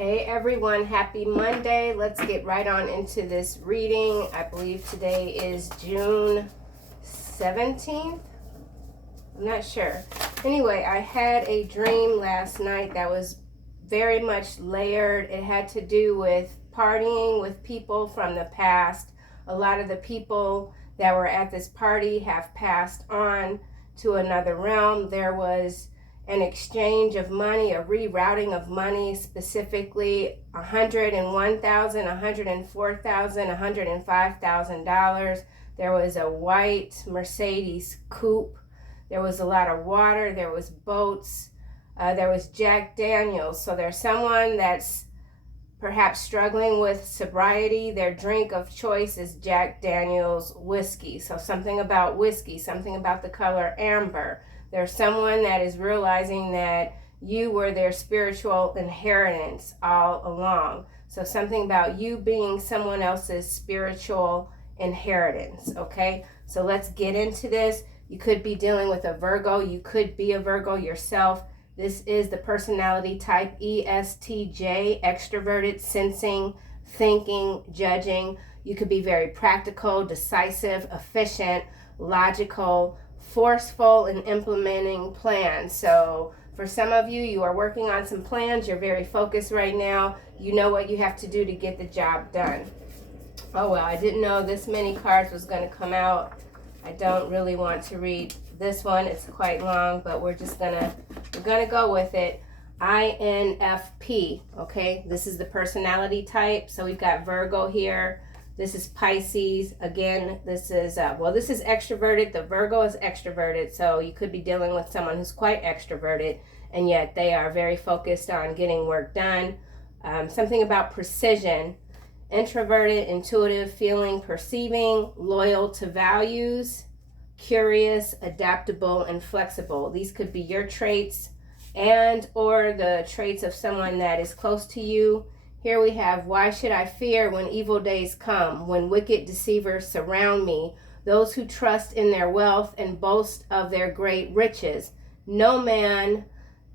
Hey everyone, happy Monday. Let's get right on into this reading. I believe today is June 17th. I'm not sure. Anyway, I had a dream last night that was very much layered. It had to do with partying with people from the past. A lot of the people that were at this party have passed on to another realm. There was an exchange of money, a rerouting of money, specifically $101,000, $104,000, $105,000. There was a white Mercedes coupe. There was a lot of water. There was boats. There was Jack Daniels. So there's someone that's perhaps struggling with sobriety. Their drink of choice is Jack Daniels whiskey. So something about whiskey, something about the color amber. There's someone that is realizing that you were their spiritual inheritance all along. So something about you being someone else's spiritual inheritance, okay? So let's get into this. You could be dealing with a Virgo. You could be a Virgo yourself. This is the personality type ESTJ, extroverted, sensing, thinking, judging. You could be very practical, decisive, efficient, logical, forceful in implementing plans. So for some of you, you are working on some plans. You're very focused right now. You know what you have to do to get the job done. Oh, well, I didn't know this many cards was going to come out. I don't really want to read this one. It's quite long, but we're gonna go with it. INFP, okay? This is the personality type. So we've got Virgo here. This is Pisces. Again, this is, this is extroverted. The Virgo is extroverted. So you could be dealing with someone who's quite extroverted, and yet they are very focused on getting work done. Something about precision. Introverted, intuitive, feeling, perceiving, loyal to values, curious, adaptable, and flexible. These could be your traits and or the traits of someone that is close to you. Here we have, why should I fear when evil days come, when wicked deceivers surround me, those who trust in their wealth and boast of their great riches. No man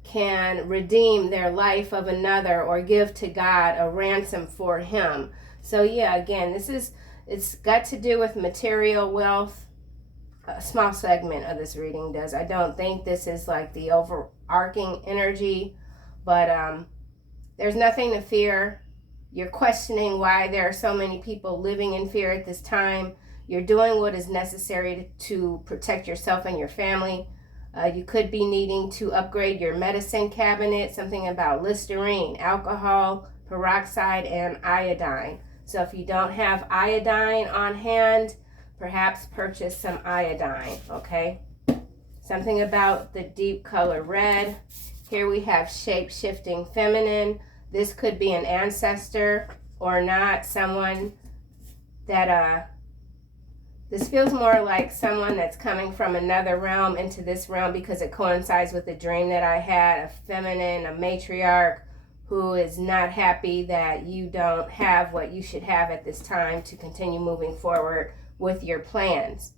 can redeem their life of another or give to God a ransom for him. So yeah, again, it's got to do with material wealth. A small segment of this reading does. I don't think this is like the overarching energy, but there's nothing to fear. You're questioning why there are so many people living in fear at this time. You're doing what is necessary to protect yourself and your family. You could be needing to upgrade your medicine cabinet, something about Listerine, alcohol, peroxide, and iodine. So if you don't have iodine on hand, perhaps purchase some iodine, okay? Something about the deep color red. Here we have shape-shifting feminine. This could be an ancestor or not, someone that, this feels more like someone that's coming from another realm into this realm because it coincides with the dream that I had, a feminine, a matriarch who is not happy that you don't have what you should have at this time to continue moving forward with your plans,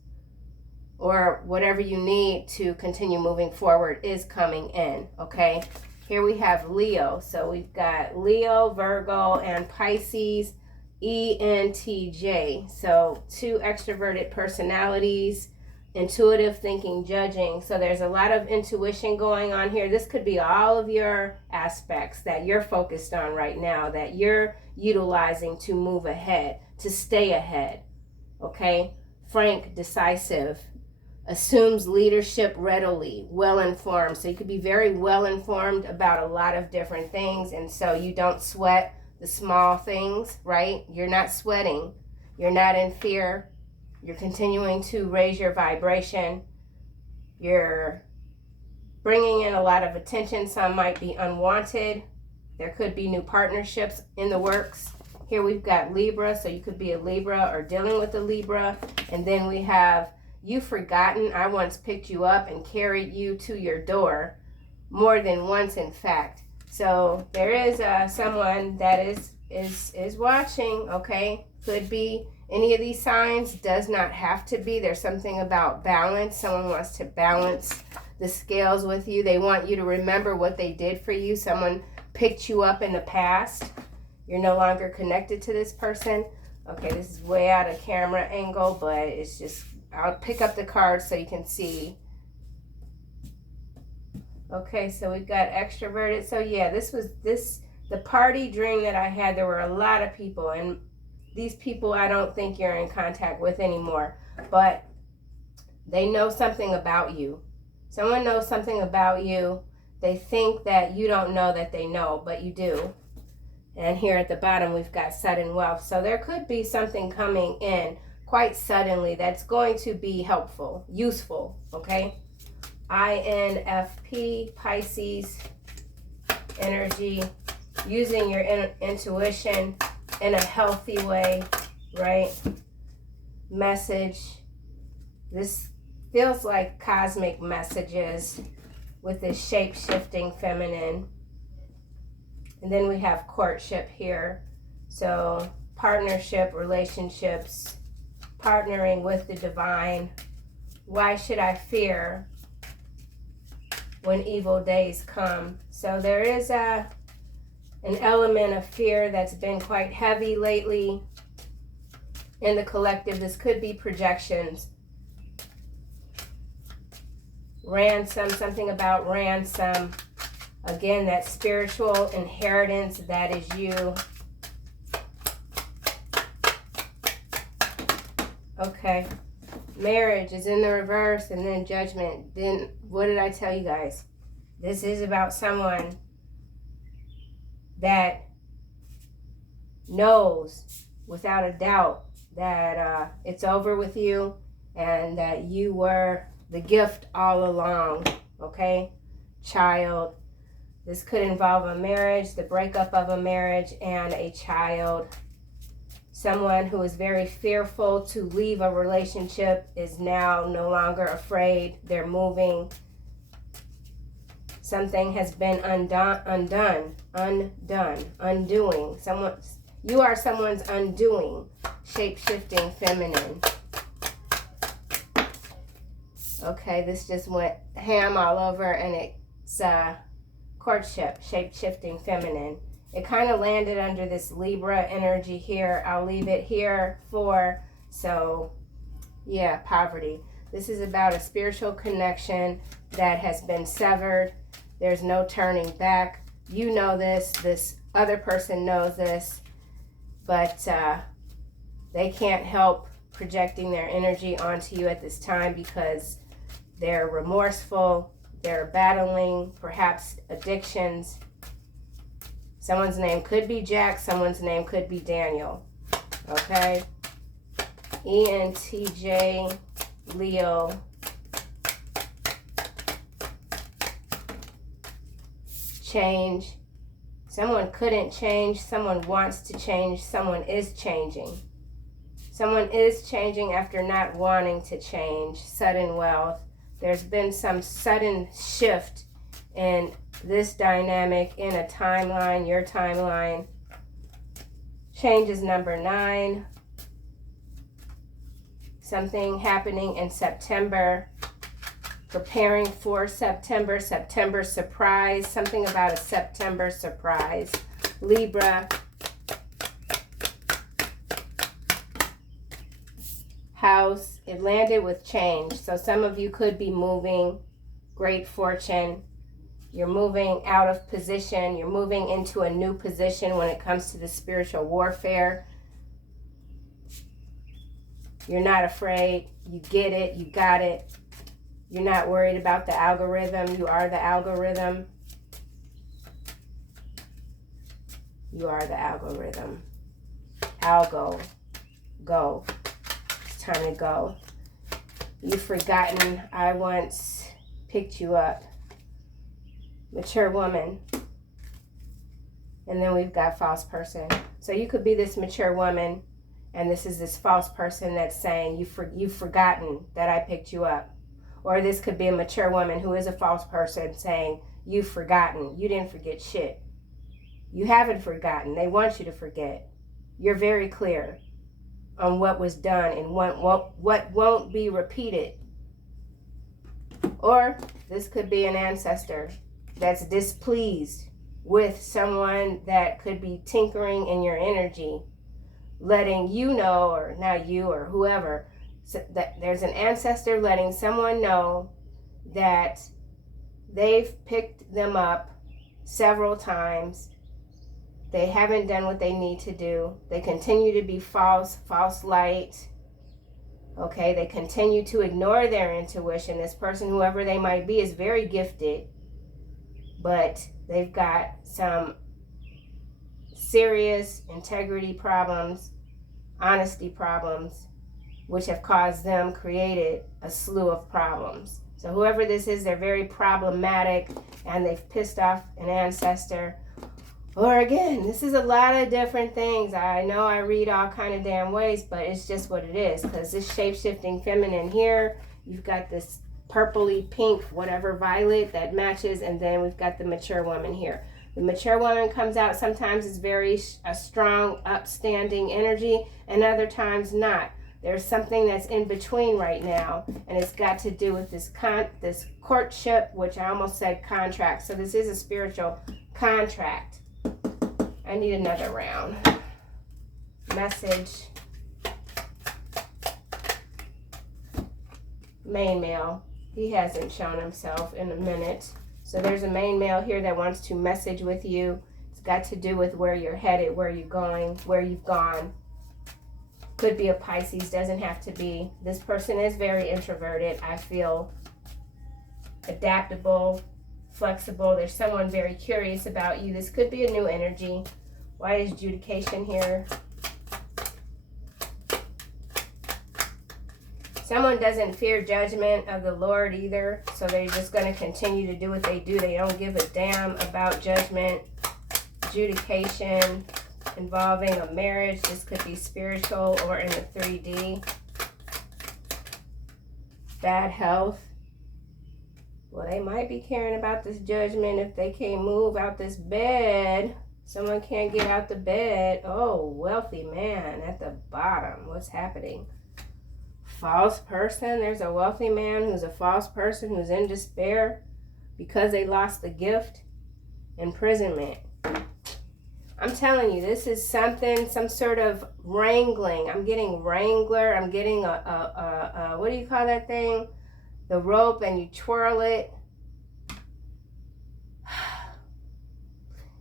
or whatever you need to continue moving forward is coming in, okay? Here we have Leo. So we've got Leo, Virgo, and Pisces, ENTJ. So two extroverted personalities, intuitive thinking, judging. So there's a lot of intuition going on here. This could be all of your aspects that you're focused on right now, that you're utilizing to move ahead, to stay ahead. Okay, frank, decisive, assumes leadership readily, well-informed. So you could be very well-informed about a lot of different things, and so you don't sweat the small things, right? You're not sweating. You're not in fear. You're continuing to raise your vibration. You're bringing in a lot of attention. Some might be unwanted. There could be new partnerships in the works. Here we've got Libra, so you could be a Libra or dealing with a Libra. And then we have, you've forgotten I once picked you up and carried you to your door. More than once, in fact. So there is someone that is watching, okay? Could be any of these signs, does not have to be. There's something about balance. Someone wants to balance the scales with you. They want you to remember what they did for you. Someone picked you up in the past. You're no longer connected to this person. Okay, this is way out of camera angle, but it's just, I'll pick up the card so you can see. Okay, so we've got extroverted. So yeah, the party dream that I had, there were a lot of people, and these people I don't think you're in contact with anymore, but they know something about you. Someone knows something about you. They think that you don't know that they know, but you do. And here at the bottom, we've got sudden wealth. So there could be something coming in quite suddenly that's going to be helpful, useful, okay? INFP, Pisces energy, using your intuition in a healthy way, right? Message. This feels like cosmic messages with this shape-shifting feminine. And then we have courtship here. So partnership, relationships, partnering with the divine. Why should I fear when evil days come? So there is an element of fear that's been quite heavy lately in the collective. This could be projections. Ransom, something about ransom. Again, that spiritual inheritance, that is you. Okay. Marriage is in the reverse, and then judgment. Then what did I tell you guys? This is about someone that knows without a doubt that it's over with you and that you were the gift all along, okay? Child. This could involve a marriage, the breakup of a marriage, and a child. Someone who is very fearful to leave a relationship is now no longer afraid. They're moving. Something has been undoing. You are someone's undoing. Shape-shifting feminine. Okay, this just went ham all over, and it's courtship, shape-shifting feminine. It kind of landed under this Libra energy here. I'll leave it here for, so yeah, poverty. This is about a spiritual connection that has been severed. There's no turning back. You know this. This other person knows this. But they can't help projecting their energy onto you at this time because they're remorseful. They're battling perhaps addictions. Someone's name could be Jack. Someone's name could be Daniel. Okay? ENTJ, Leo. Change. Someone couldn't change. Someone wants to change. Someone is changing. Someone is changing after not wanting to change. Sudden wealth. There's been some sudden shift in this dynamic in a timeline, your timeline. Change is number 9. Something happening in September. Preparing for September. September surprise. Something about a September surprise. Libra. House. It landed with change. So some of you could be moving. Great fortune. You're moving out of position. You're moving into a new position when it comes to the spiritual warfare. You're not afraid. You get it. You got it. You're not worried about the algorithm. You are the algorithm. You are the algorithm. Algo. Go. It's time to go. You've forgotten I once picked you up. Mature woman. And then we've got false person. So you could be this mature woman, and this is this false person that's saying you've forgotten that I picked you up. Or this could be a mature woman who is a false person saying you've forgotten. You didn't forget shit. You haven't forgotten. They want you to forget. You're very clear on what was done and what won't be repeated. Or this could be an ancestor that's displeased with someone that could be tinkering in your energy, letting you know, or not you or whoever, so that there's an ancestor letting someone know that they've picked them up several times. They haven't done what they need to do. They continue to be false light. Okay, they continue to ignore their intuition. This person, whoever they might be, is very gifted, but they've got some serious integrity problems, honesty problems, which have caused them, created a slew of problems. So whoever this is, they're very problematic, and they've pissed off an ancestor. Or again, this is a lot of different things. I know I read all kind of damn ways, but it's just what it is. Because this shape-shifting feminine here, you've got this purpley pink, whatever, violet that matches, and then we've got the mature woman here. The mature woman comes out sometimes as very a strong, upstanding energy, and other times not. There's something that's in between right now, and it's got to do with this courtship, which I almost said contract. So this is a spiritual contract. I need another round. Message. Main male. He hasn't shown himself in a minute. So there's a main male here that wants to message with you. It's got to do with where you're headed, where you're going, where you've gone. Could be a Pisces, doesn't have to be. This person is very introverted. I feel adaptable, flexible. There's someone very curious about you. This could be a new energy. Why is adjudication here? Someone doesn't fear judgment of the Lord either, so they're just going to continue to do what they do. They don't give a damn about judgment. Adjudication involving a marriage. This could be spiritual or in the 3D. Bad health. Well, they might be caring about this judgment if they can't move out this bed. Someone can't get out the bed. Oh, wealthy man at the bottom. What's happening? False person. There's a wealthy man who's a false person who's in despair because they lost the gift. Imprisonment. I'm telling you, this is something, some sort of wrangling. I'm getting wrangler. I'm getting what do you call that thing? The rope, and you twirl it.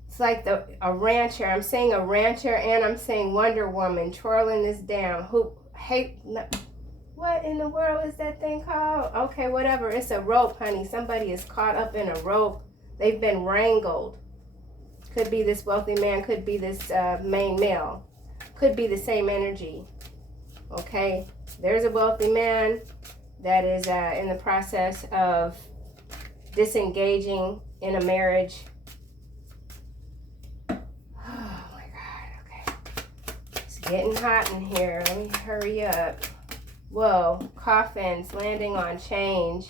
It's like a rancher. I'm saying a rancher, and I'm saying Wonder Woman twirling this down. What in the world is that thing called? Okay, whatever. It's a rope, honey. Somebody is caught up in a rope. They've been wrangled. Could be this wealthy man. Could be this main male. Could be the same energy. Okay? There's a wealthy man that is in the process of disengaging in a marriage. Oh my God, okay. It's getting hot in here. Let me hurry up. Whoa, coffins landing on change.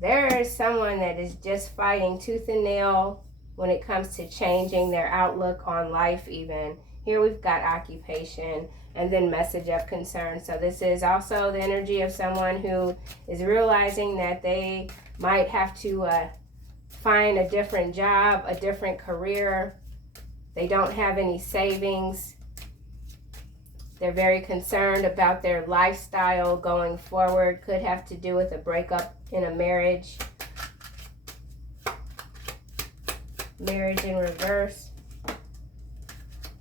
There is someone that is just fighting tooth and nail when it comes to changing their outlook on life even. Here we've got occupation and then message of concern. So this is also the energy of someone who is realizing that they might have to find a different job, a different career. They don't have any savings. They're very concerned about their lifestyle going forward. Could have to do with a breakup in a marriage. Marriage in reverse.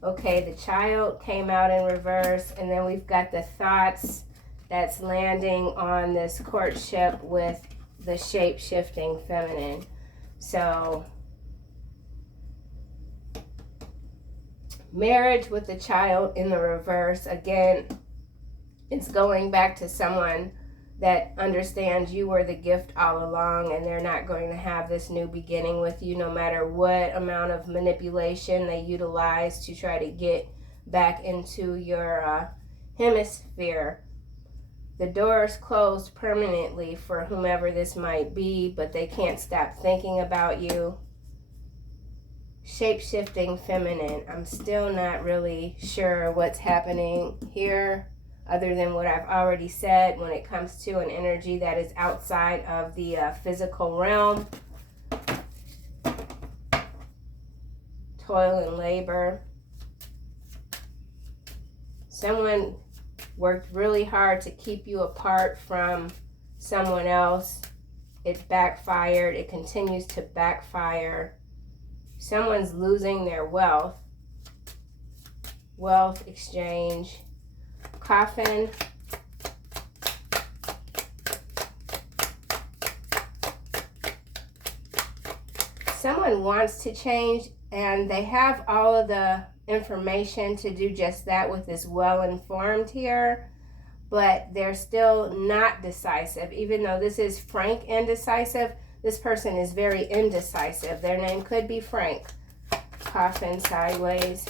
Okay, the child came out in reverse, and then we've got the thoughts that's landing on this courtship with the shape-shifting feminine. So, marriage with the child in the reverse. Again, it's going back to someone that understands you were the gift all along, and they're not going to have this new beginning with you no matter what amount of manipulation they utilize to try to get back into your hemisphere. The door is closed permanently for whomever this might be, but they can't stop thinking about you. Shape-shifting feminine. I'm still not really sure what's happening here, other than what I've already said when it comes to an energy that is outside of the physical realm. toil and labor. Someone worked really hard to keep you apart from someone else. It backfired. It continues to backfire. Someone's losing their wealth. Wealth exchange. Coffin. Someone wants to change, and they have all of the information to do just that with this well-informed here, but they're still not decisive. Even though this is Frank indecisive, this person is very indecisive. Their name could be Frank. Coffin sideways.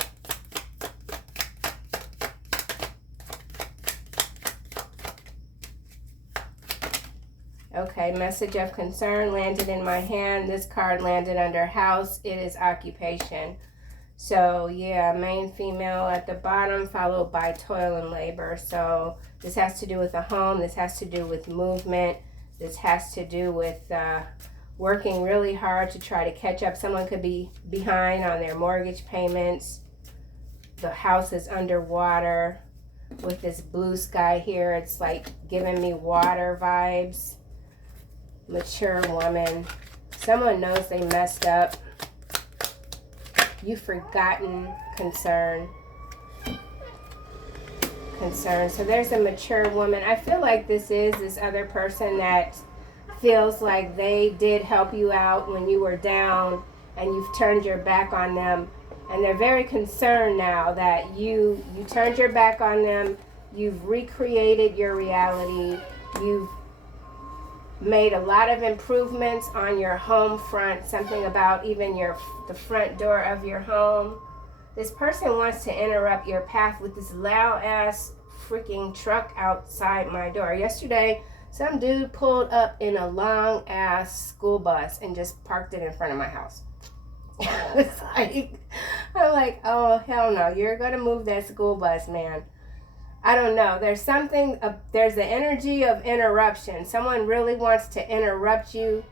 Okay, message of concern landed in my hand. This card landed under house. It is occupation. So yeah, main female at the bottom, followed by toil and labor. So this has to do with the home. This has to do with movement. This has to do with working really hard to try to catch up. Someone could be behind on their mortgage payments. The house is underwater with this blue sky here. It's like giving me water vibes. Mature woman. Someone knows they messed up. You've forgotten concern. So there's a mature woman. I feel like this is this other person that feels like they did help you out when you were down and you've turned your back on them. And they're very concerned now that you turned your back on them. You've recreated your reality. You've made a lot of improvements on your home front, something about even the front door of your home. This person wants to interrupt your path with this loud ass freaking truck outside my door. Yesterday, some dude pulled up in a long ass school bus and just parked it in front of my house. It's like, I'm like, oh hell no, you're gonna move that school bus, man. I don't know. There's something, there's the energy of interruption. Someone really wants to interrupt you.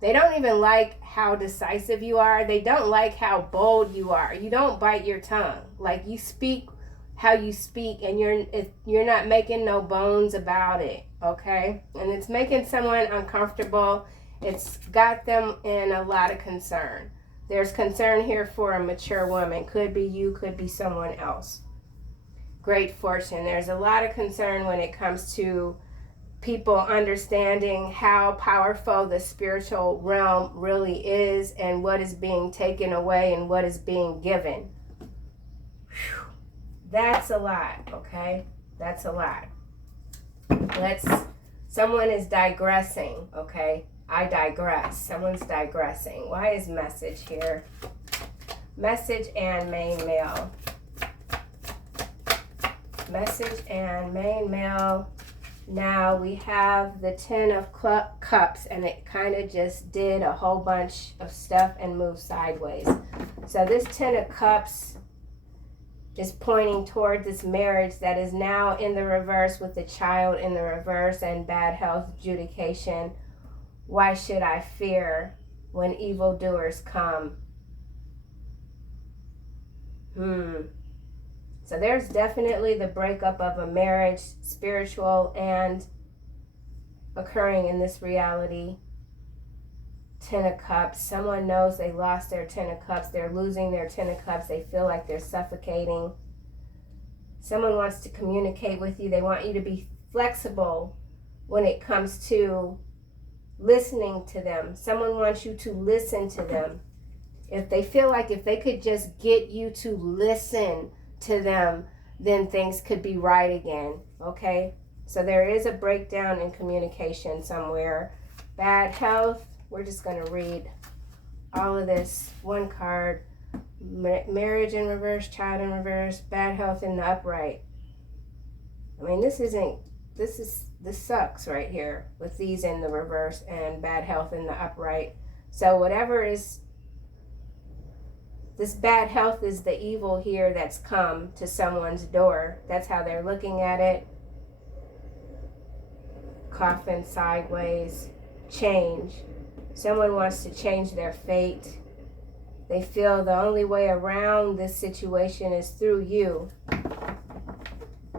They don't even like how decisive you are. They don't like how bold you are. You don't bite your tongue. Like, you speak how you speak, and you're not making no bones about it, okay? And it's making someone uncomfortable. It's got them in a lot of concern. There's concern here for a mature woman. Could be you, could be someone else. Great fortune. There's a lot of concern when it comes to people understanding how powerful the spiritual realm really is and what is being taken away and what is being given. Whew. That's a lot, okay? That's a lot. Someone is digressing, okay? I digress. Someone's digressing. Why is message here? Message and main male. Message and main male. Now we have the 10 of cups, and it kind of just did a whole bunch of stuff and moved sideways. So this 10 of cups is pointing toward this marriage that is now in the reverse, with the child in the reverse and bad health adjudication. Why should I fear when evildoers come? So there's definitely the breakup of a marriage, spiritual and occurring in this reality. 10 of Cups. Someone knows they lost their 10 of Cups. They're losing their 10 of Cups. They feel like they're suffocating. Someone wants to communicate with you. They want you to be flexible when it comes to listening to them. Someone wants you to listen to them. If they feel like if they could just get you to listen to them, then things could be right again, okay? So there is a breakdown in communication somewhere. Bad health, we're just going to read all of this. One card, marriage in reverse, child in reverse, bad health in the upright. I mean, this sucks right here with these in the reverse and bad health in the upright. So whatever is this bad health is the evil here that's come to someone's door. That's how they're looking at it. Coffin sideways. Change. Someone wants to change their fate. They feel the only way around this situation is through you.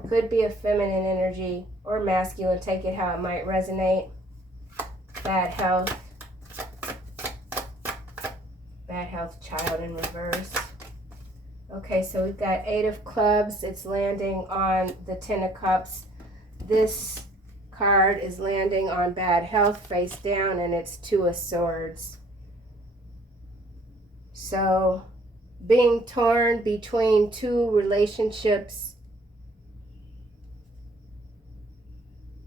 Could be a feminine energy or masculine. Take it how it might resonate. Bad health. Bad health, child in reverse. Okay, so we've got 8 of clubs. It's landing on the 10 of cups. This card is landing on bad health face down, and it's 2 of swords. So being torn between 2 relationships.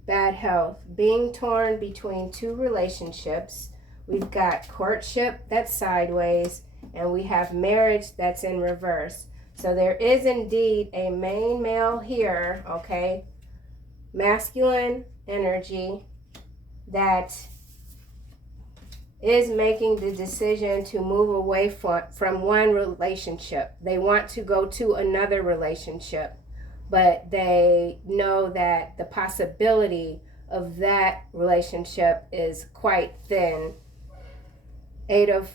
Bad health. Being torn between 2 relationships. We've got courtship, that's sideways, and we have marriage, that's in reverse. So there is indeed a main male here, okay, masculine energy that is making the decision to move away from one relationship. They want to go to another relationship, but they know that the possibility of that relationship is quite thin. 8 of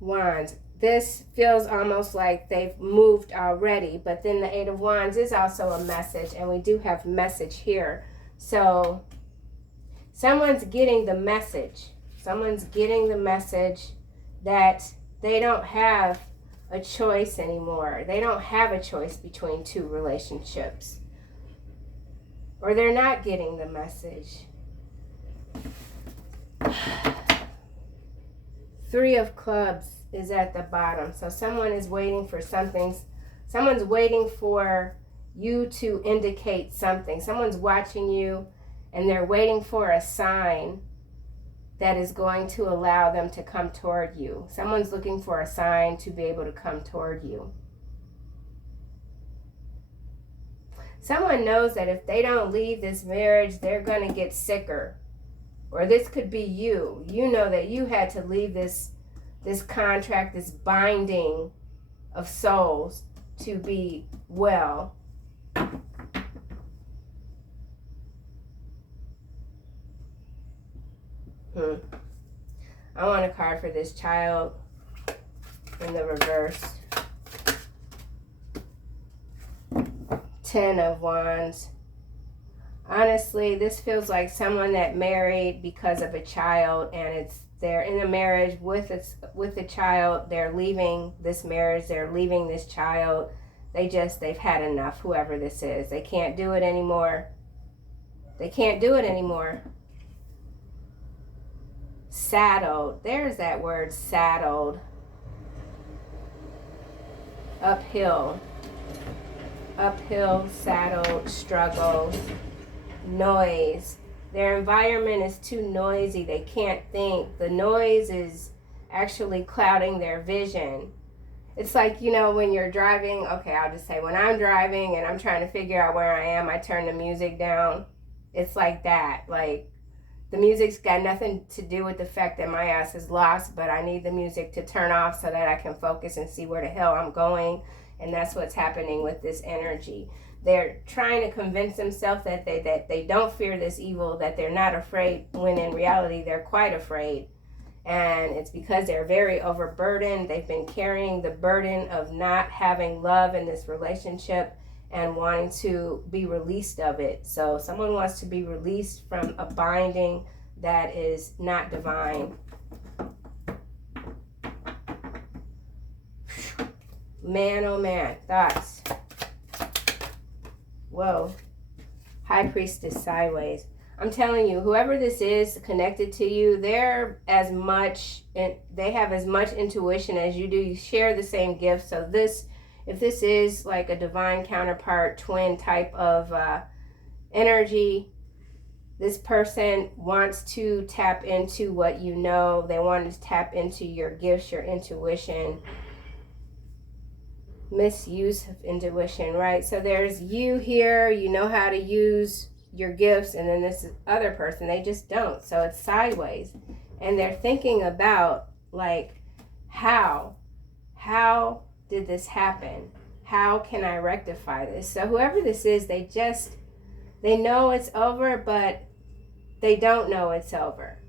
Wands. This feels almost like they've moved already, but then the 8 of Wands is also a message, and we do have message here. So someone's getting the message. Someone's getting the message that they don't have a choice anymore. They don't have a choice between 2 relationships. Or they're not getting the message. 3 of clubs is at the bottom. So someone is waiting for something. Someone's waiting for you to indicate something. Someone's watching you, and they're waiting for a sign that is going to allow them to come toward you. Someone's looking for a sign to be able to come toward you. Someone knows that if they don't leave this marriage, they're going to get sicker. Or this could be you. You know that you had to leave this contract, this binding of souls to be well. I want a card for this child in the reverse. 10 of Wands. Honestly, this feels like someone that married because of a child, and they're in a marriage with a child. They're leaving this marriage. They're leaving this child. They've had enough, whoever this is. They can't do it anymore. They can't do it anymore. Saddled. There's that word, saddled. Uphill. Uphill, saddled, struggle, noise. Their environment is too noisy. They can't think. The noise is actually clouding their vision. It's like, you know, when you're driving, okay, I'll just say when I'm driving and I'm trying to figure out where I am, I turn the music down. It's like that. Like, the music's got nothing to do with the fact that my ass is lost, but I need the music to turn off so that I can focus and see where the hell I'm going. And that's what's happening with this energy. They're trying to convince themselves that they don't fear this evil, that they're not afraid, when in reality they're quite afraid. And it's because they're very overburdened. They've been carrying the burden of not having love in this relationship and wanting to be released of it. So someone wants to be released from a binding that is not divine. Man, oh man, thoughts. Whoa. High Priestess sideways. I'm telling you, whoever this is connected to you, they have as much intuition as you do. You share the same gifts. So if this is like a divine counterpart, twin type of energy, this person wants to tap into what you know. They want to tap into your gifts, your intuition. Misuse of intuition, right? So there's you here, you know how to use your gifts, and then this other person, they just don't. So it's sideways. And they're thinking about, like, how did this happen? How can I rectify this? So whoever this is, they know it's over, but they don't know it's over,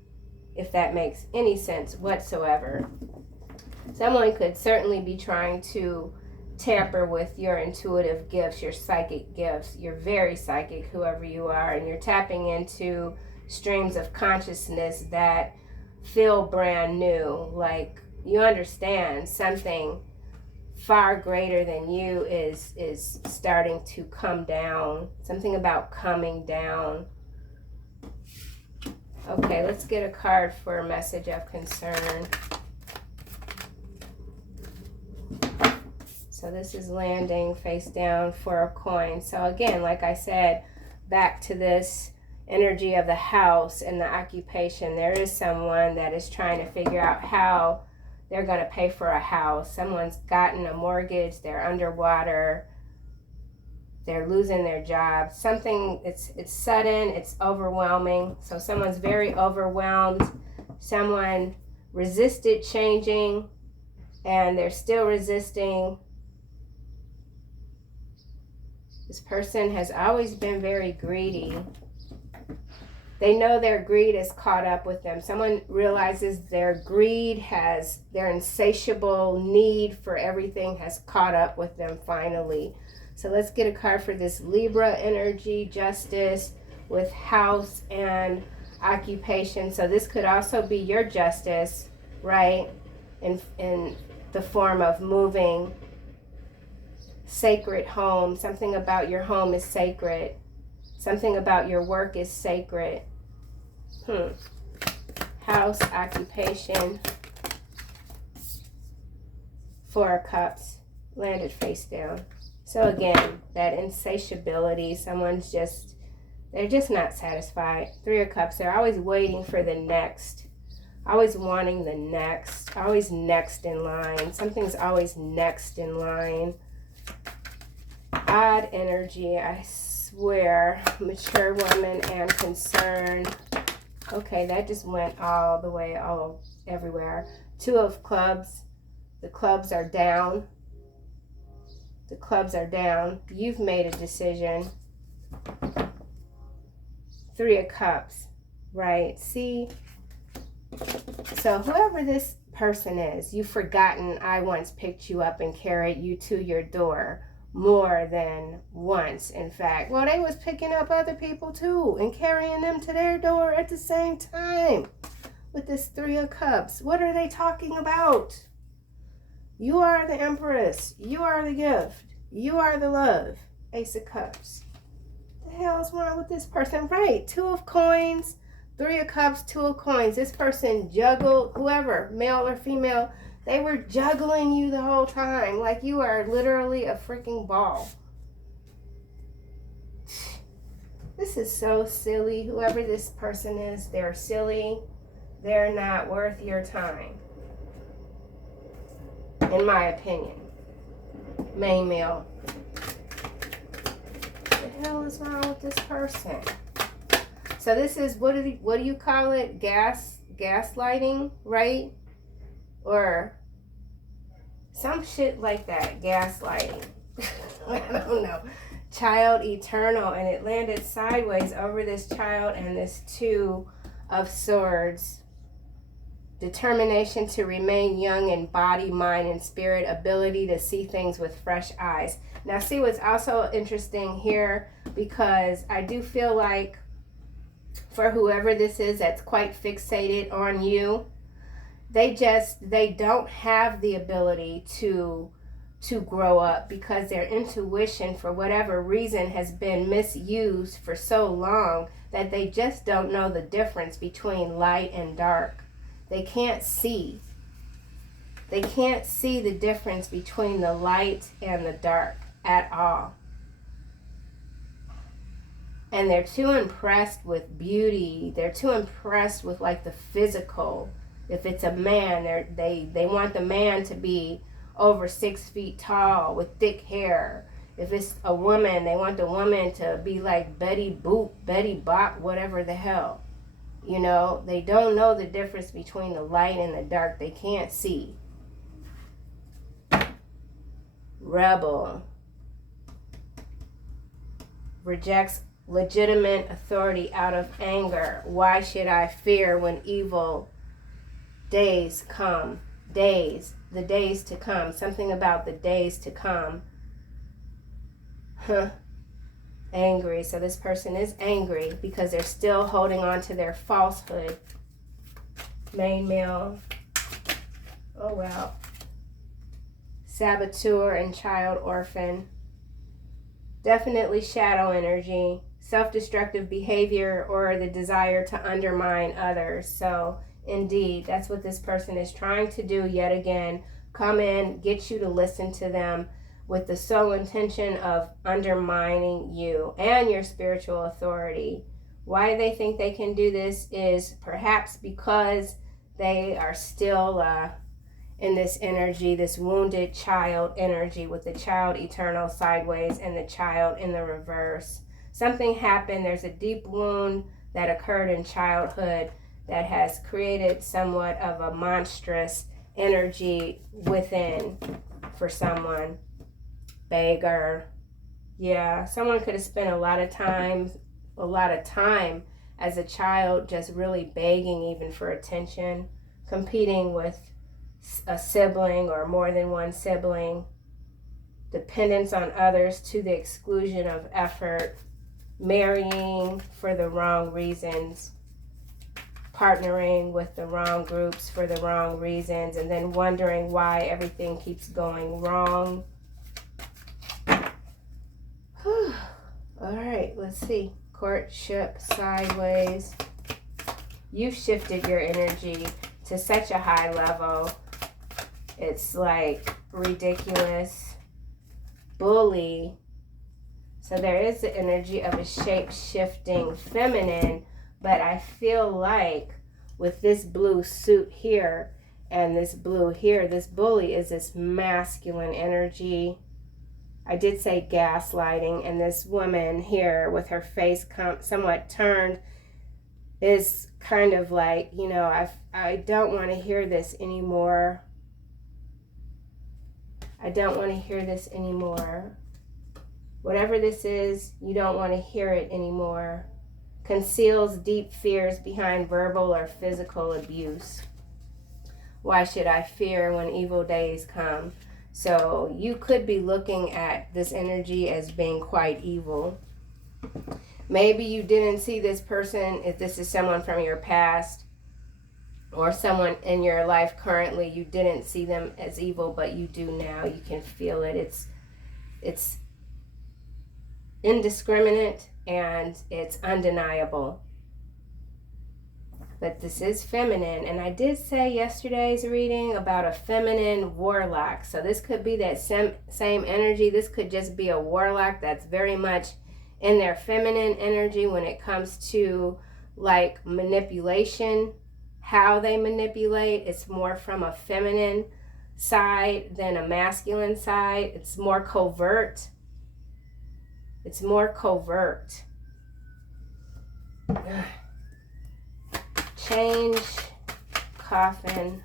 if that makes any sense whatsoever. Someone could certainly be trying to tamper with your intuitive gifts, your psychic gifts. You're very psychic, whoever you are, and you're tapping into streams of consciousness that feel brand new. Like you understand something far greater than you is starting to come down. Something about coming down. Okay, let's get a card for a message of concern. So this is landing face down for a coin. So again, like I said, back to this energy of the house and the occupation. There is someone that is trying to figure out how they're going to pay for a house. Someone's gotten a mortgage. They're underwater. They're losing their job. Something, it's sudden, it's overwhelming. So someone's very overwhelmed. Someone resisted changing and they're still resisting. This person has always been very greedy. They know their greed is caught up with them. Someone realizes their greed has, their insatiable need for everything has caught up with them finally. So let's get a card for this Libra energy, justice with house and occupation. So this could also be your justice, right? In the form of moving, sacred home. Something about your home is sacred. Something about your work is sacred. House, occupation, Four of Cups, landed face down. So again, that insatiability, someone's just, they're just not satisfied. Three of Cups, they're always waiting for the next, always wanting the next, always next in line. Something's always next in line. Odd energy, I swear. Mature woman and concern. Okay, that just went all the way, all everywhere. Two of Clubs. The clubs are down. The clubs are down. You've made a decision. Three of Cups, right? See? So whoever this person is, you've forgotten I once picked you up and carried you to your door. More than once, in fact. Well, they was picking up other people too and carrying them to their door at the same time with this Three of Cups. What are they talking about? You are the Empress. You are the gift. You are the love. Ace of Cups. The hell is wrong with this person? Right. Two of Coins, Three of Cups, Two of Coins. This person juggled, whoever, male or female, they were juggling you the whole time like you are literally a freaking ball. This is so silly. Whoever this person is, they're silly. They're not worth your time, in my opinion. Main male. What the hell is wrong with this person? So this is, what do you call it? Gaslighting, right? Or some shit like that. Gaslighting. I don't know. Child eternal. And it landed sideways over this child and this Two of Swords. Determination to remain young in body, mind, and spirit. Ability to see things with fresh eyes. Now see what's also interesting here, because I do feel like for whoever this is that's quite fixated on you, they don't have the ability to grow up, because their intuition for whatever reason has been misused for so long that they just don't know the difference between light and dark. They can't see. They can't see the difference between the light and the dark at all. And they're too impressed with beauty. They're too impressed with like the physical. If it's a man, they want the man to be over 6 feet tall with thick hair. If it's a woman, they want the woman to be like Betty Boop, Betty Bop, whatever the hell. You know, they don't know the difference between the light and the dark. They can't see. Rebel. Rejects legitimate authority out of anger. Why should I fear when evil days come? days, the days to come. Something about the days to come. Angry. So this person is angry because they're still holding on to their falsehood. Main male. Oh, wow. Saboteur and child orphan. Definitely shadow energy. Self-destructive behavior or the desire to undermine others. So, indeed, that's what this person is trying to do yet again. Come in, get you to listen to them with the sole intention of undermining you and your spiritual authority. Why they think they can do this is perhaps because they are still in this energy, this wounded child energy, with the child eternal sideways and the child in the reverse. Something happened. There's a deep wound that occurred in childhood that has created somewhat of a monstrous energy within for someone. Beggar. Yeah, someone could have spent a lot of time as a child just really begging even for attention, competing with a sibling or more than one sibling, dependence on others to the exclusion of effort, marrying for the wrong reasons, partnering with the wrong groups for the wrong reasons, and then wondering why everything keeps going wrong. All right, let's see. Courtship sideways. You've shifted your energy to such a high level. It's like ridiculous. Bully. So there is the energy of a shape-shifting feminine, but I feel like with this blue suit here and this blue here, this bully is this masculine energy. I did say gaslighting, and this woman here with her face somewhat turned is kind of like, you know, I don't want to hear this anymore. I don't want to hear this anymore. Whatever this is, you don't want to hear it anymore. Conceals deep fears behind verbal or physical abuse. Why should I fear when evil days come? So you could be looking at this energy as being quite evil. Maybe you didn't see this person, if this is someone from your past or someone in your life currently, you didn't see them as evil, but you do now. You can feel it. It's indiscriminate and it's undeniable. But this is feminine, and I did say yesterday's reading about a feminine warlock. So this could be that same energy. This could just be a warlock that's very much in their feminine energy when it comes to like manipulation, how they manipulate. It's more from a feminine side than a masculine side. It's more covert. It's more covert. Change, coffin.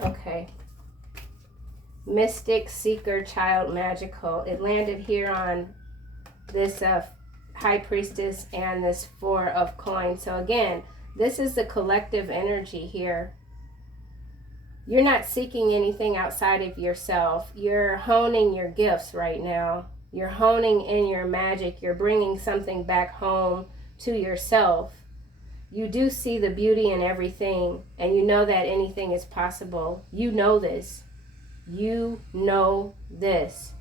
Okay. Mystic, seeker, child, magical. It landed here on this high priestess and this 4 of coins. So again, this is the collective energy here. You're not seeking anything outside of yourself. You're honing your gifts right now. You're honing in your magic. You're bringing something back home to yourself. You do see the beauty in everything, and you know that anything is possible. You know this. You know this.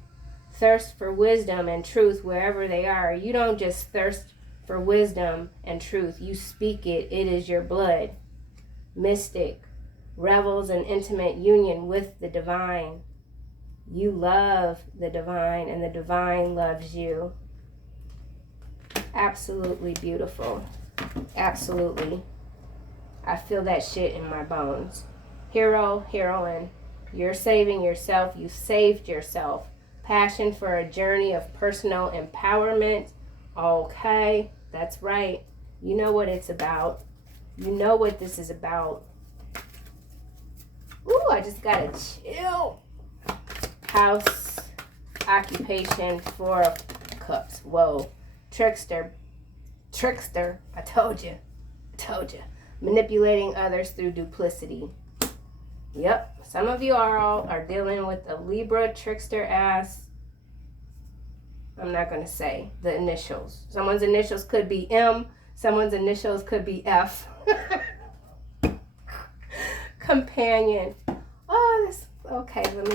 Thirst for wisdom and truth wherever they are. You don't just thirst for wisdom and truth. You speak it. It is your blood. Mystic. Revels in intimate union with the divine. You love the divine, and the divine loves you. Absolutely beautiful. Absolutely. I feel that shit in my bones. Hero, heroine. You're saving yourself. You saved yourself. Passion for a journey of personal empowerment. Okay, that's right. You know what it's about. You know what this is about. Ooh, I just got a chill. House, occupation, 4 of cups. Whoa. Trickster, Trickster. I told you. Manipulating others through duplicity. Yep. Some of you are dealing with a Libra trickster ass. I'm not going to say the initials. Someone's initials could be M. Someone's initials could be F. Companion. Oh, this. Okay, let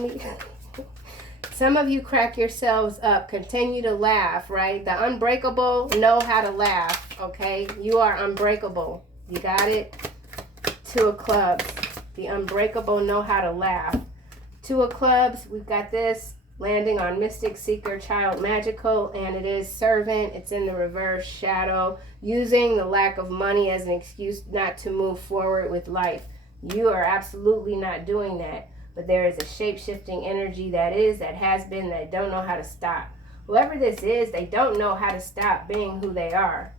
me. Some of you crack yourselves up. Continue to laugh, right? The unbreakable know how to laugh, okay? You are unbreakable. You got it? Two of clubs. The unbreakable know how to laugh. Two of clubs, we've got this. Landing on Mystic, Seeker, Child, Magical, and it is Servant. It's in the reverse, Shadow. Using the lack of money as an excuse not to move forward with life. You are absolutely not doing that. But there is a shape-shifting energy that has been, that don't know how to stop. Whoever this is, they don't know how to stop being who they are.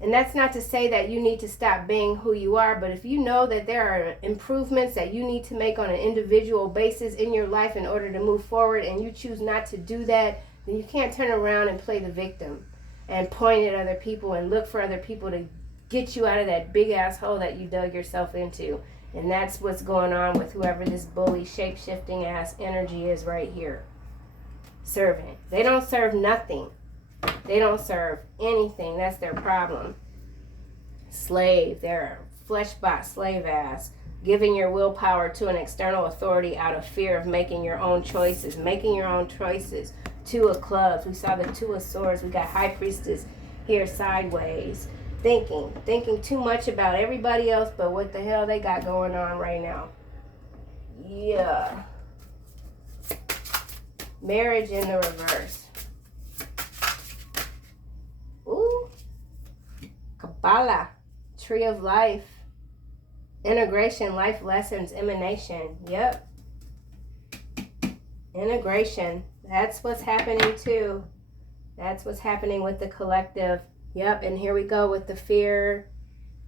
And that's not to say that you need to stop being who you are, but if you know that there are improvements that you need to make on an individual basis in your life in order to move forward, and you choose not to do that, then you can't turn around and play the victim and point at other people and look for other people to get you out of that big ass hole that you dug yourself into. And that's what's going on with whoever this bully, shape-shifting ass energy is right here. Servant. They don't serve nothing. They don't serve anything. That's their problem. Slave. They're a flesh-bot slave ass. Giving your willpower to an external authority out of fear of making your own choices. Making your own choices. Two of clubs. We saw the two of swords. We got high priestess here sideways. Thinking too much about everybody else but what the hell they got going on right now. Yeah. Marriage in the reverse. Ooh. Kabbalah. Tree of life. Integration, life lessons, emanation. Yep. Integration. That's what's happening too. That's what's happening with the collective. Yep, and here we go with the fear,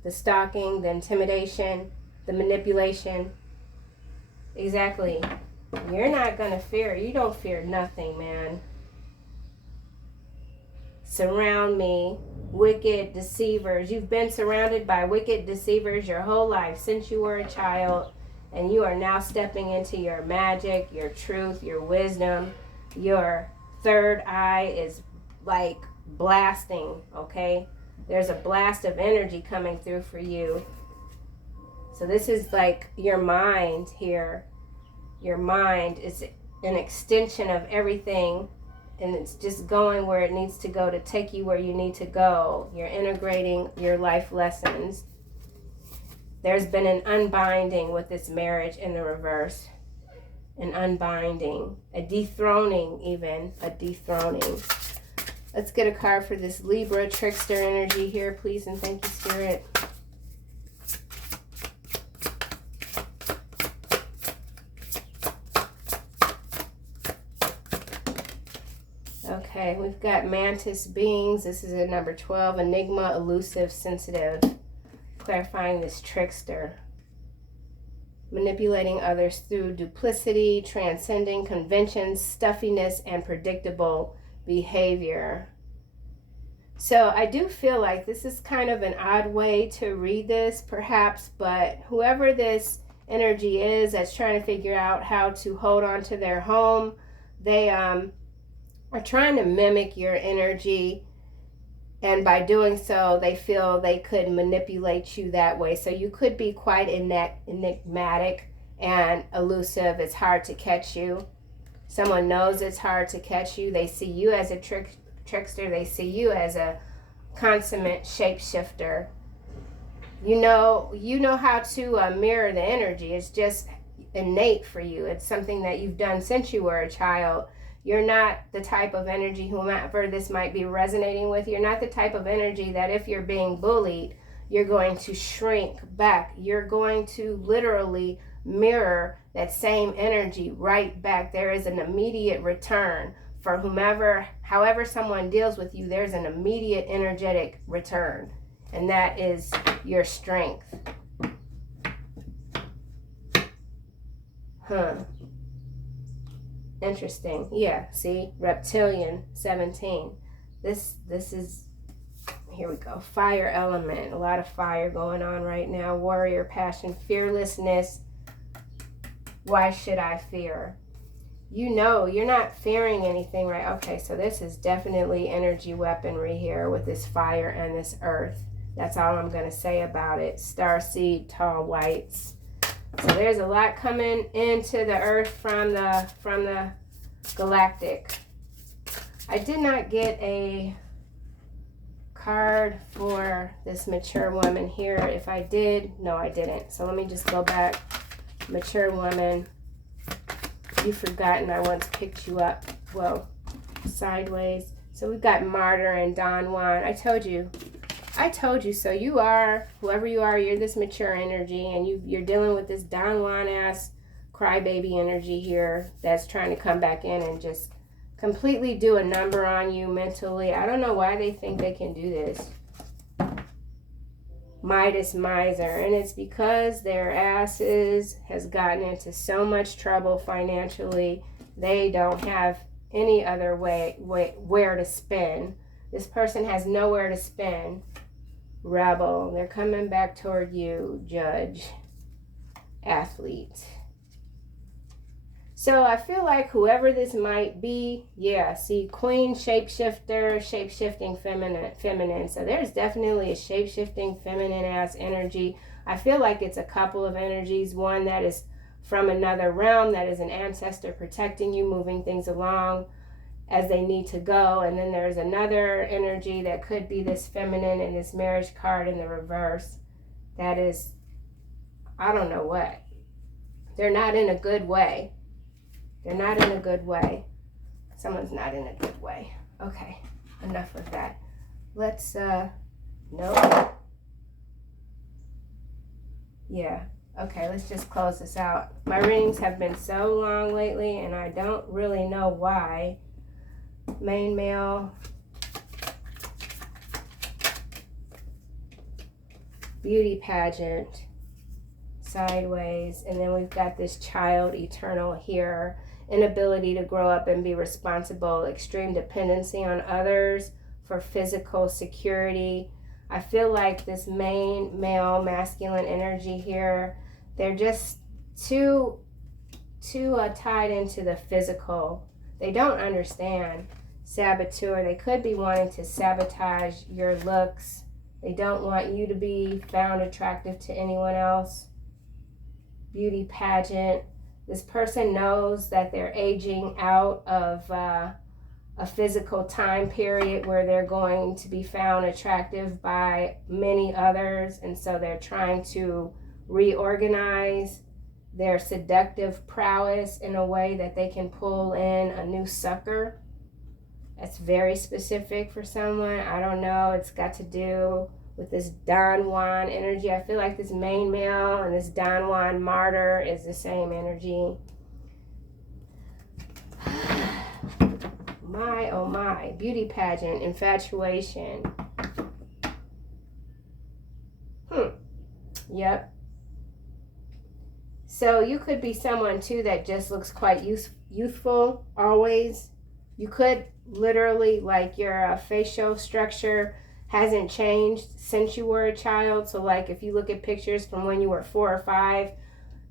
the stalking, the intimidation, the manipulation. Exactly. You're not going to fear. You don't fear nothing, man. Surround me. Wicked deceivers. You've been surrounded by wicked deceivers your whole life since you were a child. And you are now stepping into your magic, your truth, your wisdom. Your third eye is like blasting, okay? There's a blast of energy coming through for you. So this is like your mind here. Your mind is an extension of everything, and it's just going where it needs to go to take you where you need to go. You're integrating your life lessons. There's been an unbinding with this marriage in the reverse. An unbinding, a dethroning even, a dethroning. Let's get a card for this Libra trickster energy here, please, and thank you, Spirit. Okay, we've got mantis beings. This is at number 12. Enigma, elusive, sensitive. Clarifying this trickster. Manipulating others through duplicity, transcending conventions, stuffiness, and predictable behavior. So I do feel like this is kind of an odd way to read this, perhaps, but whoever this energy is that's trying to figure out how to hold on to their home, they are trying to mimic your energy, and by doing so, they feel they could manipulate you that way. So you could be quite enigmatic and elusive. It's hard to catch you. Someone knows it's hard to catch you. They see you as a trickster. They see you as a consummate shapeshifter. You know how to mirror the energy. It's just innate for you. It's something that you've done since you were a child. You're not the type of energy, whomever this might be resonating with, you're not the type of energy that if you're being bullied, you're going to shrink back. You're going to literally mirror that same energy right back. There is an immediate return for whomever, however someone deals with you, there's an immediate energetic return. And that is your strength. Interesting. Yeah, see? Reptilian, 17. This is, here we go, fire element. A lot of fire going on right now. Warrior, passion, fearlessness. Why should I fear? You know, you're not fearing anything, right? Okay, so this is definitely energy weaponry here with this fire and this earth. That's all I'm going to say about it. Starseed, tall whites. So there's a lot coming into the earth from the galactic. I did not get a card for this mature woman here. If I did, no, I didn't. So let me just go back. Mature woman, you've forgotten I once picked you up. Well, sideways. So we've got Martyr and Don Juan. I told you. So you are, whoever you are, you're this mature energy, and you're dealing with this Don Juan ass crybaby energy here that's trying to come back in and just completely do a number on you mentally. I don't know why they think they can do this. Midas, miser, and it's because their asses has gotten into so much trouble financially. They don't have any other way where to spend. This person has nowhere to spend. Rebel, they're coming back toward you. Judge, athlete. So I feel like whoever this might be, yeah, see, queen, shapeshifter, shape-shifting feminine. So there's definitely a shape-shifting feminine ass energy. I feel like it's a couple of energies. One that is from another realm, that is an ancestor protecting you, moving things along as they need to go. And then there's another energy that could be this feminine and this marriage card in the reverse. That is, I don't know what. They're not in a good way. They're not in a good way. Someone's not in a good way. Okay, enough of that. Let's, no. Yeah, okay, let's just close this out. My readings have been so long lately, and I don't really know why. Main male. Beauty pageant. Sideways. And then we've got this child eternal here. Inability to grow up and be responsible, extreme dependency on others for physical security. I feel like this main male masculine energy here, they're just too tied into the physical. They don't understand. Saboteur, they could be wanting to sabotage your looks. They don't want you to be found attractive to anyone else. Beauty pageant. This person knows that they're aging out of a physical time period where they're going to be found attractive by many others, and so they're trying to reorganize their seductive prowess in a way that they can pull in a new sucker. That's very specific for someone. I don't know. It's got to do with this Don Juan energy. I feel like this main male and this Don Juan martyr is the same energy. My, oh my. Beauty pageant, infatuation. Yep. So you could be someone too that just looks quite youthful always. You could literally, like, your facial structure hasn't changed since you were a child. So like if you look at pictures from when you were 4 or 5,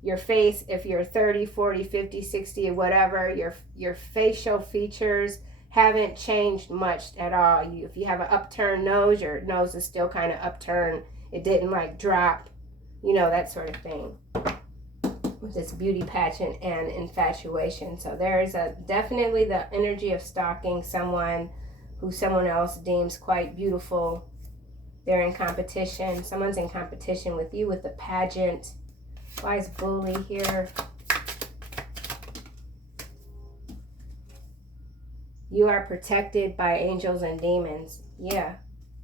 your face, if you're 30, 40, 50, 60 or whatever, your facial features haven't changed much at all. If you have an upturned nose, your nose is still kind of upturned. It didn't like drop, you know, that sort of thing. With this beauty pageant and infatuation. So there is definitely the energy of stalking someone who someone else deems quite beautiful. They're in competition. Someone's in competition with you with the pageant. Why is bully here? You are protected by angels and demons. Yeah.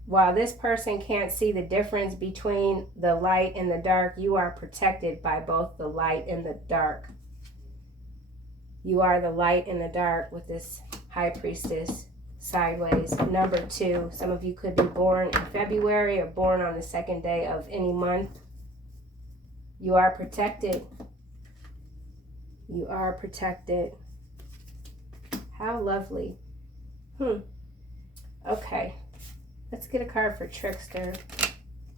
While this person can't see the difference between the light and the dark, you are protected by both the light and the dark. You are the light and the dark with this high priestess sideways. Number 2, some of you could be born in February or born on the 2nd day of any month. You are protected. You are protected. How lovely. Okay. Let's get a card for trickster.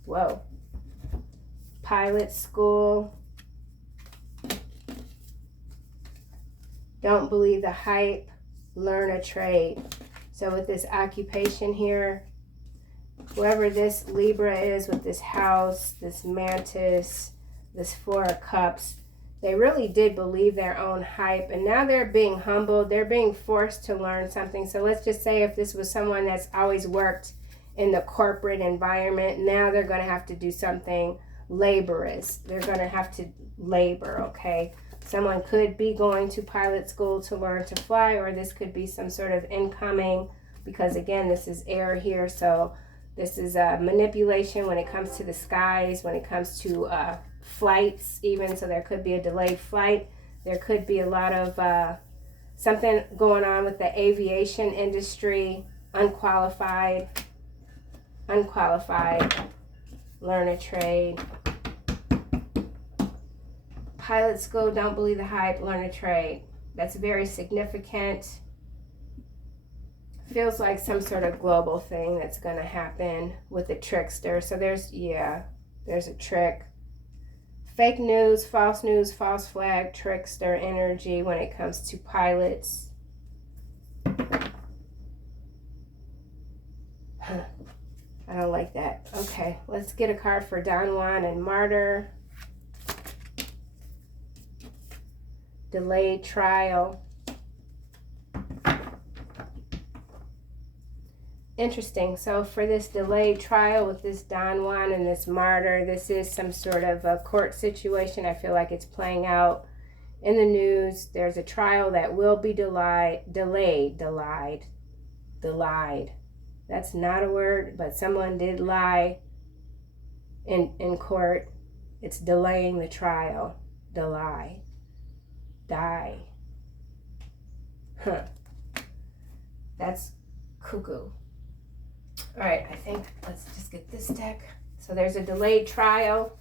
Whoa. Pilot school. Don't believe the hype. Learn a trade. So with this occupation here, whoever this Libra is with this house, this mantis, this Four of Cups, they really did believe their own hype, and now they're being humbled. They're being forced to learn something. So let's just say if this was someone that's always worked in the corporate environment, now they're going to have to do something laborious. They're going to have to labor, okay? Someone could be going to pilot school to learn to fly, or this could be some sort of incoming, because again, this is air here, so this is manipulation when it comes to the skies, when it comes to flights even, so there could be a delayed flight. There could be a lot of something going on with the aviation industry. Unqualified, learn a trade. Pilot school, don't believe the hype, learn a trade. That's very significant. Feels like some sort of global thing that's going to happen with the trickster. So there's a trick. Fake news, false flag, trickster energy when it comes to pilots. I don't like that. Okay, let's get a card for Don Juan and Martyr. Delayed trial. Interesting. So for this delayed trial with this Don Juan and this Martyr, this is some sort of a court situation. I feel like it's playing out in the news. There's a trial that will be delayed. That's not a word, but someone did lie in court. It's delaying the trial. Die. That's cuckoo. All right, I think let's just get this deck. So there's a delayed trial.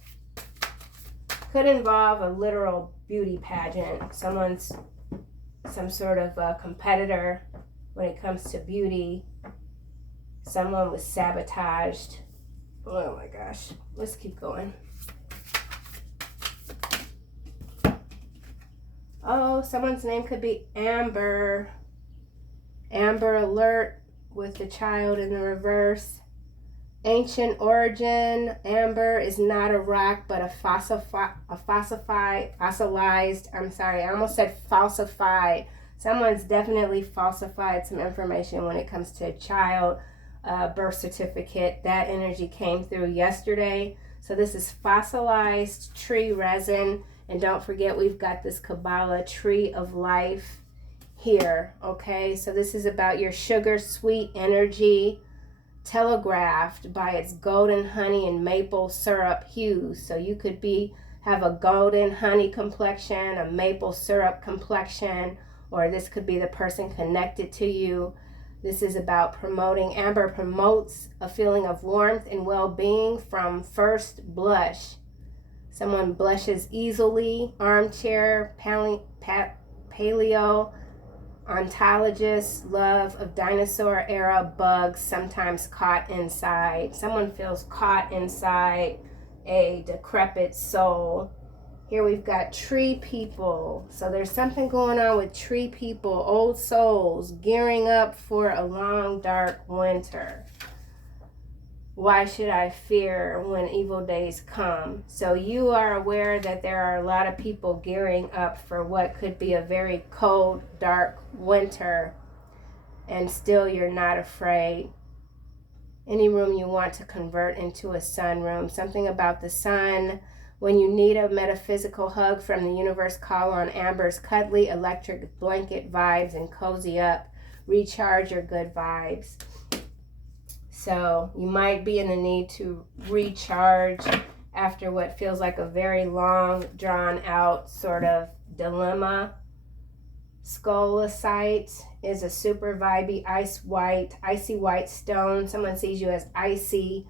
Could involve a literal beauty pageant. Someone's some sort of a competitor when it comes to beauty. Someone was sabotaged. Oh my gosh. Let's keep going. Oh, someone's name could be Amber. Amber Alert with the child in the reverse. Ancient origin. Amber is not a rock, but a fossilized. I'm sorry, I almost said falsified. Someone's definitely falsified some information when it comes to a child birth certificate. That energy came through yesterday. So this is fossilized tree resin. And don't forget, we've got this Kabbalah tree of life here, okay? So this is about your sugar sweet energy, telegraphed by its golden honey and maple syrup hues. So you could have a golden honey complexion, a maple syrup complexion, or this could be the person connected to you. This is about promoting. Amber promotes a feeling of warmth and well-being from first blush. Someone blushes easily. Armchair, paleo, ontologist, love of dinosaur era bugs, sometimes caught inside. Someone feels caught inside a decrepit soul. Here we've got tree people. So there's something going on with tree people, old souls, gearing up for a long, dark winter. Why should I fear when evil days come? So you are aware that there are a lot of people gearing up for what could be a very cold, dark winter, and still you're not afraid. Any room you want to convert into a sun room. Something about the sun. When you need a metaphysical hug from the universe, call on Amber's cuddly electric blanket vibes and cozy up. Recharge your good vibes. So you might be in the need to recharge after what feels like a very long, drawn out sort of dilemma. Scolecite is a super vibey icy white stone. Someone sees you as icy.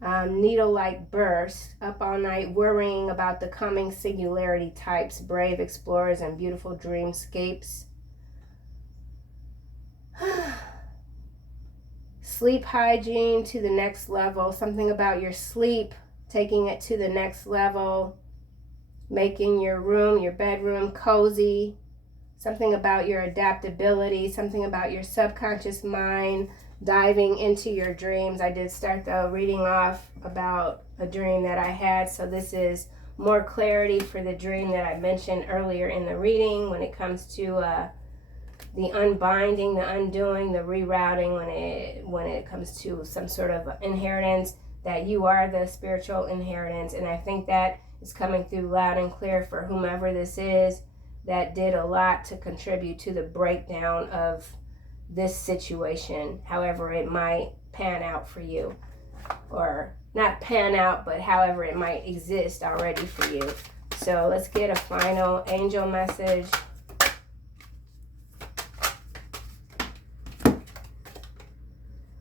Needle-like burst, up all night worrying about the coming singularity types, brave explorers and beautiful dreamscapes. sleep hygiene to the next level, something about your sleep, taking it to the next level, making your room, your bedroom cozy, something about your adaptability, something about your subconscious mind, diving into your dreams. I did start the reading off about a dream that I had, so this is more clarity for the dream that I mentioned earlier in the reading when it comes to the unbinding, the undoing, the rerouting when it comes to some sort of inheritance, that you are the spiritual inheritance. And I think that is coming through loud and clear for whomever this is that did a lot to contribute to the breakdown of this situation, however it might pan out for you. Or not pan out, but however it might exist already for you. So let's get a final angel message.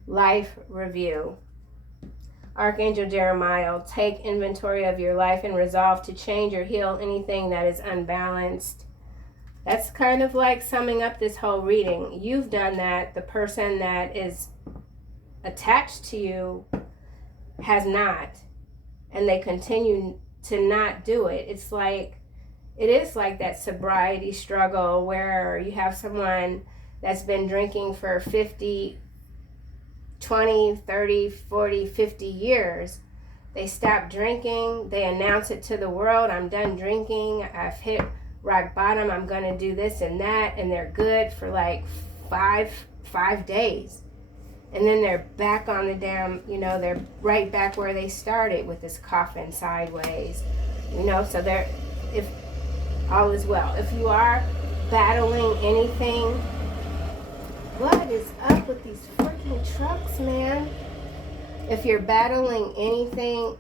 Life review. Archangel Jeremiah, take inventory of your life and resolve to change or heal anything that is unbalanced. That's kind of like summing up this whole reading. You've done that. The person that is attached to you has not. And they continue to not do it. It is like that sobriety struggle where you have someone that's been drinking for 50, 20, 30, 40, 50 years. They stop drinking. They announce it to the world. I'm done drinking. I've hit rock bottom. I'm going to do this and that. And they're good for like five days. And then they're back on the damn, they're right back where they started with this coffin sideways. So if all is well. If you are battling anything, what is up with these freaking trucks, man? If you're battling anything,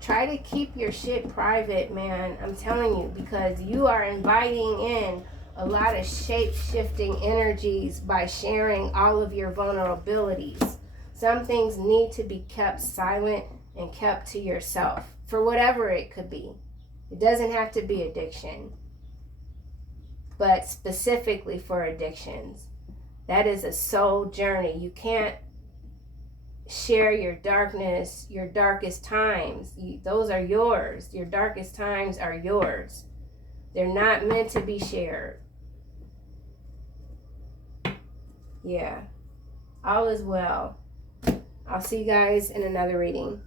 try to keep your shit private, man. I'm telling you, because you are inviting in a lot of shape-shifting energies by sharing all of your vulnerabilities. Some things need to be kept silent and kept to yourself for whatever it could be. It doesn't have to be addiction, but specifically for addictions. That is a soul journey. You can't share your darkness, your darkest times. Those are yours. Your darkest times are yours. They're not meant to be shared. Yeah. All is well. I'll see you guys in another reading.